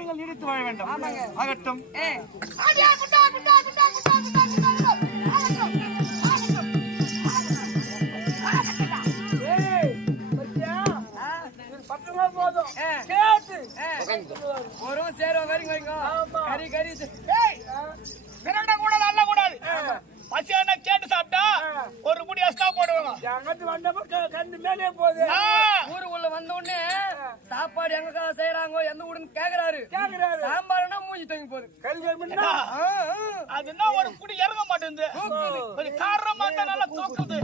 நீங்கள் நீடித்து வாழ வேண்டும். ஆகட்டும். ஒரு சேரும் வரைக்கும் கறி கறி கூட நல்ல கூடாது. பசியான கேட்டு சாப்பிட்டா ஒரு முடி எக்ஸ்ட்ரா போடுவாங்க. கண்டு மேலே போகுது. ஊருக்குள்ள வந்த உடனே சாப்பாடு எங்க செய்யறாங்க எந்த ஊருன்னு கேக்குறாரு. சாம்பார்னா மூஞ்சி தங்கி போகுது. அதுனா ஒரு குடி இறங்க மாட்டேங்குது. கொஞ்சம் காரமா இருந்தா நல்லா தூக்குது.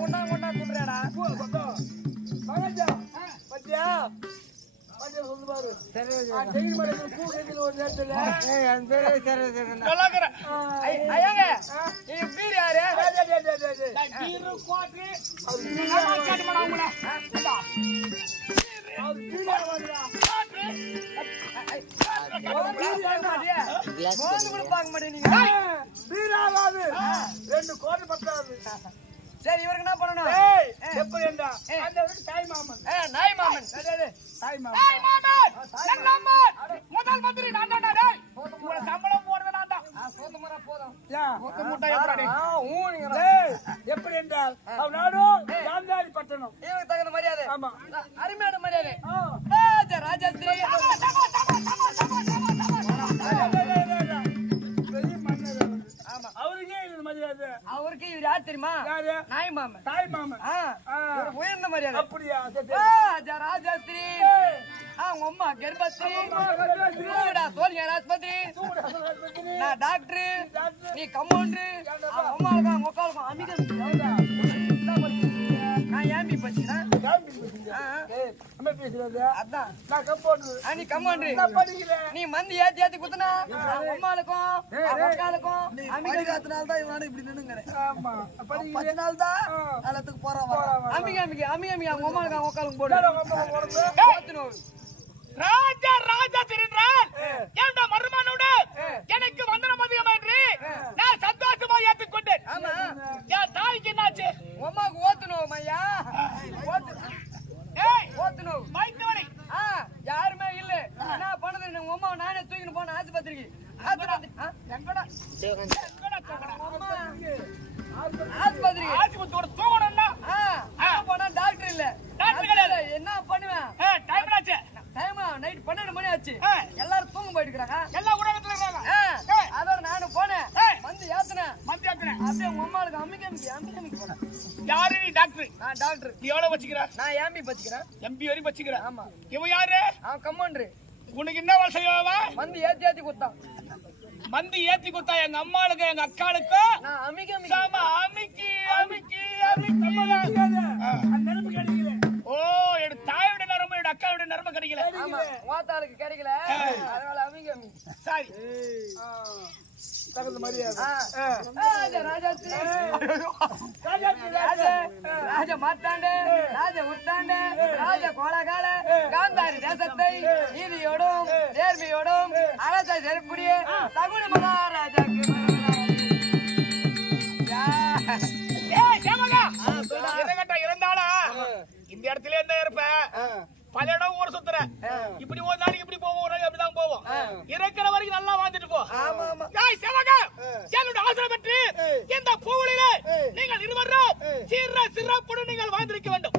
கொண்டா கொண்டா குடுறாடா. பத்தியா சொல்லுவாரு. சரி இவருக்கு என்ன பண்ணணும்? முதல் மந்திரி நான் சம்பளம் போடுறது நான் தான். எப்படி என்றால் நாடும் பட்டணம் இவருக்கு தகுந்த மரியாதை. அருமையான மரியாதை. ராஜாஸ்திரி அவருக்கு இவர் யார் தெரியுமா? நாய் மாமன். தாய் மாமன் உயர்ந்த மரியாதை. அப்படியா? ராஜாஸ்திரி அவங்க அம்மா கர்ப்பஸ்திரி. ஆஸ்பத்திரி நான் டாக்டர், நீ கம்பவுண்டர். அம்மா இருக்கும் மொக்காலுக்கும் அமிகம். நான் ஏம்பி படிச்சுக்கிறேன். நீ மந்தி ஏத்தி ஏத்தி குத்துனா அம்மாளுக்கும் மொக்காலுக்கும் அமிகாத்தினால்தான் இவன் இப்படி நின்னுங்கிறேன். 10 நாள் தான் காலத்துக்கு போறான். அமிக அமிக அமிக அமிக அவங்க அம்மாளுக்கு மொக்காலுக்கும் போடு. ராஜா ராஜா திரின்றால் என்ற மருமனோடு எனக்கு வந்தனம் அதிகம் என்று நான் சந்தோஷமா ஏற்றுக்கொண்டேன். என் தாய்க்கு என்னாச்சு? அம்மாவுக்கு ஓத்துனோம் ஐயா. ஓத்துனோம் மைத்தவனை யாருமே இல்ல. என்ன பண்ணது? உங்க அம்மா நானே தூக்கின்னு போன ஆஸ்பத்திரிக்கு. ஆஸ்பத்திரியோட தூங்கணும்னா போனா டாக்டர் இல்ல. டாக்டர் கிடையாது. என்ன பண்ணுவேன்? டைம் ஆச்சு. டைம் நைட் 12 மணி ஆச்சு. எல்லாரும் தூங்க போயிட்டு இருக்காங்க. எல்லா உலகத்துல இருக்காங்க. அதோட நானும் போனேன். வந்து ஏத்துனேன். அப்படியே உங்க அம்மாளுக்கு அமிக்க அமிக்க போனேன். யாரு நீ? டாக்டர். நான் டாக்டர். நீ எவ்வளவு வச்சுக்கிற? நான் ஏம்பி வச்சுக்கிறேன். எம்பி வரைக்கும் வச்சுக்கிற? ஆமா. இவன் யாரு? அவன் கமாண்டர். உனக்கு என்ன வேலை செய்வான்? வந்து ஏத்தி ஏத்தி குத்தான். மந்தி ஏத்தி குத்தா எங்க அம்மாளுக்கு எங்க அக்காளுக்கு நான் அமிக்க அமிக்கி அமிக்கி அமிக்கி நரம்பு கிடைக்கல. ஓ என் தாயோட நரம்பு என் அக்காவோட நரம்பு கிடைக்கல. ஆமா வாத்தாளுக்கு கிடைக்கல. அதனால அமிக்க அமிக்கி. சரி தகுந்த மரியாதை. ராஜ மாத்தாண்ட ராஜ உத்தாண்ட ராஜ கோலகால காந்தாரி தேசத்தை நீதியோடும் நேர்மையோடும் அரசை செருக்கூடிய சகுன மகாராஜாக்கு இருந்தாளா இந்த இடத்துல என்ன இருப்ப? பல இடம் ஊர் சுத்துற. இப்படி ஒரு நாளைக்கு இப்படி போவோம், ஒரு நாளைக்கு அப்படிதான் போவோம். இருக்கிற வரைக்கும் நல்லா வாழ்ந்துட்டு போ. என்னோட ஆசை பெற்று இந்த பூவுலிலே நீங்கள் இருவரும் சிறப்புடன் நீங்கள் வாழ்ந்திருக்க வேண்டும்.